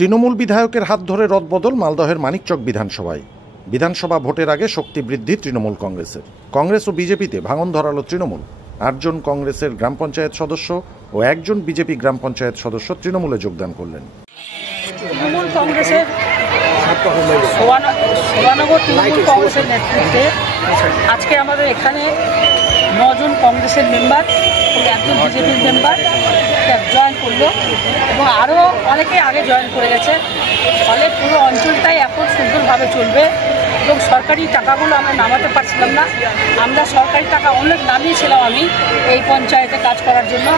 তৃণমূল বিধায়কের হাত ধরে রদবদল মালদহের মানিকচক বিধানসভায়। বিধানসভা ভোটের আগে শক্তি বৃদ্ধি তৃণমূল কংগ্রেসের। কংগ্রেস ও বিজেপিতে ভাঙন ধরালো তৃণমূল। ৮ জন কংগ্রেসের গ্রাম পঞ্চায়েত সদস্য ও 1 জন বিজেপি গ্রাম পঞ্চায়েত সদস্য তৃণমূলে যোগদান করলেন। তৃণমূল কংগ্রেসের সোয়ানগর তৃণমূল কংগ্রেসের নেতৃত্বে আজকে আমাদের এখানে 9 জন কংগ্রেসের মেম্বার ও 1 জন বিজেপির মেম্বার জয়েন করলো এবং আরও অনেকে আগে জয়েন করে গেছে। ফলে পুরো অঞ্চলটাই এখন সুন্দরভাবে চলবে এবং সরকারি টাকাগুলো আমরা নামাতে পারছিলাম না। আমরা সরকারি টাকা অনেক নামিয়েছিলাম আমি এই পঞ্চায়েতে কাজ করার জন্য,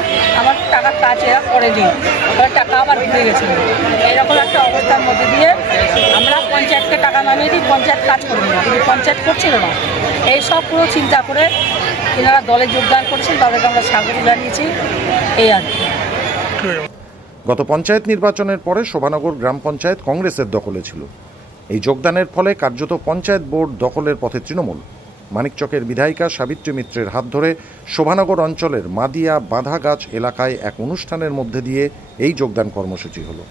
আমার টাকার কাজ এরা করেনি, এবার টাকা আবার ঘুরে গেছিলো। এরকম একটা অবস্থার মধ্যে দিয়ে আমরা পঞ্চায়েতকে টাকা নামিয়ে দিই, পঞ্চায়েত কাজ করবে না, কিন্তু পঞ্চায়েত করছিল না। এইসব পুরো চিন্তা করে এনারা দলে যোগদান করছেন, তাদেরকে আমরা স্বাগত জানিয়েছি। এই আর কি। গত পঞ্চায়েত নির্বাচনের পরে শোভানগর গ্রাম পঞ্চায়েত কংগ্রেসের দখলে ছিল। এই যোগদানের ফলে কার্যত পঞ্চায়েত বোর্ড দখলের পথে তৃণমূল। মানিকচকের বিধায়িকা সাবিত্রী মিত্রের হাত ধরে শোভানগর অঞ্চলের মাদিয়া বাঁধাগাছ এলাকায় এক অনুষ্ঠানের মধ্যে দিয়ে এই যোগদান কর্মসূচি হলো।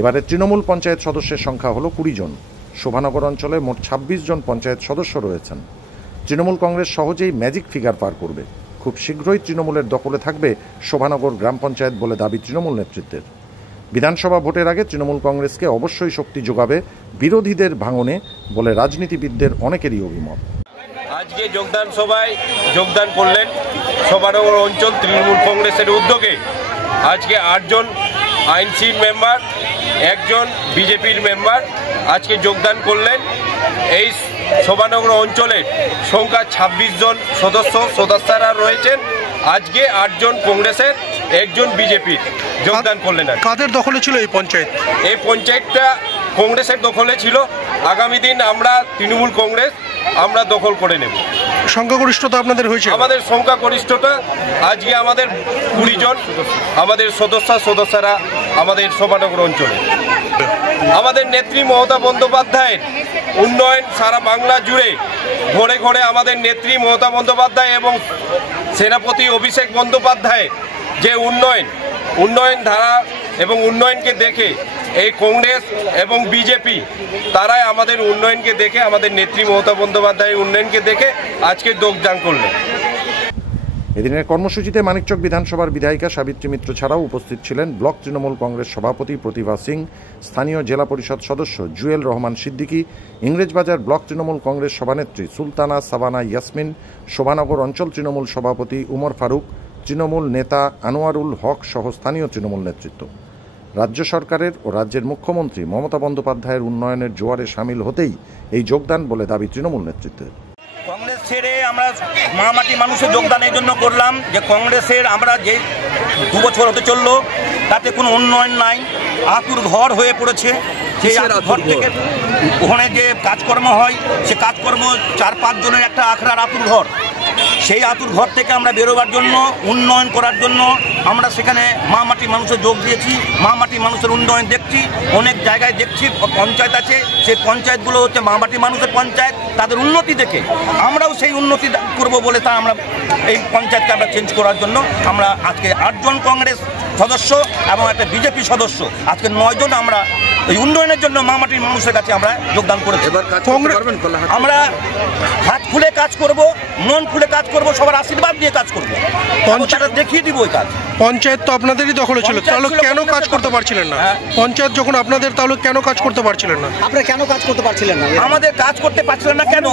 এবারে তৃণমূল পঞ্চায়েত সদস্যের সংখ্যা হলো 20 জন। শোভানগর অঞ্চলে মোট 26 জন পঞ্চায়েত সদস্য রয়েছেন। তৃণমূল কংগ্রেস সহজেই ম্যাজিক ফিগার পার করবে। খুব শীঘ্রই তৃণমূলের দখলে থাকবে শোভানগর গ্রাম পঞ্চায়েত বলে দাবি তৃণমূল নেতৃত্বের। বিধানসভা ভোটের আগে তৃণমূল কংগ্রেসকে অবশ্যই শক্তি যোগাবে বিরোধীদের ভাঙনে বলে রাজনীতিবিদদের অনেকেরই অভিমত। আজকে যোগদান সভায় যোগদান করলেন শোভানগর অঞ্চল তৃণমূল কংগ্রেসের উদ্যোগে। আজকে 8 জন আইনশীল মেম্বার, 1 জন বিজেপির মেম্বার আজকে যোগদান করলেন। এই শোভানগর অঞ্চলের সংখ্যা 26 জন সদস্যরা রয়েছেন। আজকে 8 জন কংগ্রেসের, 1 জন বিজেপির যোগদান করলেন। কাদের দখলে ছিল এই পঞ্চায়েত? এই পঞ্চায়েতটা কংগ্রেসের দখলে ছিল। আগামী দিন আমরা তৃণমূল কংগ্রেস আমরা দখল করে নেব। সংখ্যাগরিষ্ঠতা আপনাদের হয়েছে? আমাদের সংখ্যাগরিষ্ঠতা আজকে আমাদের 20 জন আমাদের সদস্যরা আমাদের শোভানগর অঞ্চলে। আমাদের নেত্রী মমতা বন্দ্যোপাধ্যায়ের উন্নয়ন সারা বাংলা জুড়ে ঘরে ঘরে আমাদের নেত্রী মমতা বন্দ্যোপাধ্যায় এবং সেনাপতি অভিষেক বন্দ্যোপাধ্যায়ের যে উন্নয়ন ধারা এবং উন্নয়নকে দেখে এই কংগ্রেস এবং বিজেপি তারাই আমাদের উন্নয়নকে দেখে, আমাদের নেত্রী মমতা বন্দ্যোপাধ্যায়ের উন্নয়নকে দেখে আজকে যোগদান করলেন। এদিনের কর্মসূচিতে মানিকচক বিধানসভার বিধায়িকা সাবিত্রী মিত্র ছাড়াও উপস্থিত ছিলেন ব্লক তৃণমূল কংগ্রেস সভাপতি প্রতিভা সিং, স্থানীয় জেলা পরিষদ সদস্য জুয়েল রহমান সিদ্দিকী, ইংরেজবাজার ব্লক তৃণমূল কংগ্রেস সভানেত্রী সুলতানা সাবানা ইয়াসমিন, শোভানগর অঞ্চল তৃণমূল সভাপতি উমর ফারুক, তৃণমূল নেতা আনোয়ারুল হক সহ স্থানীয় তৃণমূল নেতৃত্ব। রাজ্য সরকারের ও রাজ্যের মুখ্যমন্ত্রী মমতা বন্দ্যোপাধ্যায়ের উন্নয়নের জোয়ারে সামিল হতেই এই যোগদান বলে দাবি তৃণমূল নেতৃত্বের। কংগ্রেস ছেড়ে আমরা মহামাটি মানুষের যোগদানের জন্য করলাম যে কংগ্রেসের আমরা যে 2 বছর হতে চললো তাতে কোনো উন্নয়ন নাই, আতুর ঘর হয়ে পড়েছে। সেই ঘর থেকে ওখানে যে কাজকর্ম হয় সে কাজকর্ম 4-5 জনের একটা আখড়ার আতুর ঘর। সেই আতুর ঘর থেকে আমরা বেরোবার জন্য, উন্নয়ন করার জন্য আমরা সেখানে মহামাটি মানুষের যোগ দিয়েছি। মহামাটি মানুষের উন্নয়ন দেখছি, অনেক জায়গায় দেখছি পঞ্চায়েত আছে, সেই পঞ্চায়েতগুলো হচ্ছে মহামাটি মানুষের পঞ্চায়েত। তাদের উন্নতি দেখে আমরাও সেই উন্নতি করব বলে তা আমরা এই পঞ্চায়েতকে আমরা চেঞ্জ করার জন্য আমরা আজকে 8 জন কংগ্রেস সদস্য এবং একটা বিজেপি সদস্য, আজকে 9 জন আমরা এই উন্নয়নের জন্য মহামাটির মানুষের কাছে আমরা যোগদান করেছি। আমরা হাত খুলে কাজ করব, মন খুলে কাজ করব, সবার আশীর্বাদ দিয়ে কাজ করব, পঞ্চায়েত দেখিয়ে দিব ওই কাজ। পঞ্চায়েত তো আপনাদেরই দখলে ছিল, তাহলে কেন কাজ করতে পারছিলেন না? পঞ্চায়েত যখন আপনাদের, তাহলে কেন কাজ করতে পারছিলেন না? আপনারা কেন কাজ করতে পারছিলেন না? আমাদের কাজ করতে পারছিলেন না কেন?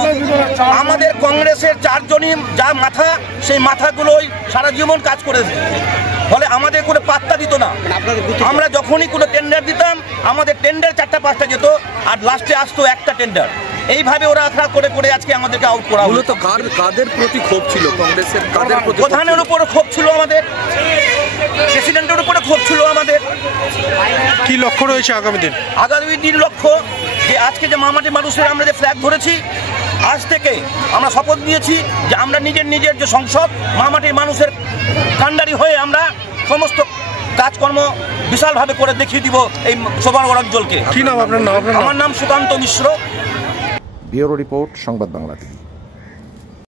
আমাদের কংগ্রেসের 4 জনই যা মাথা, সেই মাথাগুলোই সারা জীবন কাজ করে, ফলে আমাদের কোনো পাত্তা দিত না। আমরা যখনই কোনো টেন্ডার দিতাম আমাদের টেন্ডার 4টা-5টা যেত আর লাস্টে আসতো একটা টেন্ডার। এইভাবে ওরা আখড়া করে করে আজকে আমাদেরকে আউট করা হলো। তো কাদের প্রতি ক্ষোভ ছিল কংগ্রেসের? প্রধানের উপর ক্ষোভ ছিল আমাদের, প্রেসিডেন্টের উপরে ক্ষোভ ছিল আমাদের। কি লক্ষ্য রয়েছে আগামী দিন? আগামী দিন লক্ষ্য যে আজকে যে মহামাটি মানুষের আমরা যে ফ্ল্যাগ ধরেছি, আজ থেকে আমরা শপথ নিয়েছি যে আমরা নিজের যে সংসদ মহামাটির মানুষের কাণ্ডারি হয়ে আমরা সমস্ত কাজকর্ম বিশালভাবে করে দেখিয়ে দিব এই শোভানগর অঞ্চলকে। কি নাম আপনার? আমার নাম সুকান্ত মিশ্র। ব্যুরো রিপোর্ট, সংবাদ বাংলা।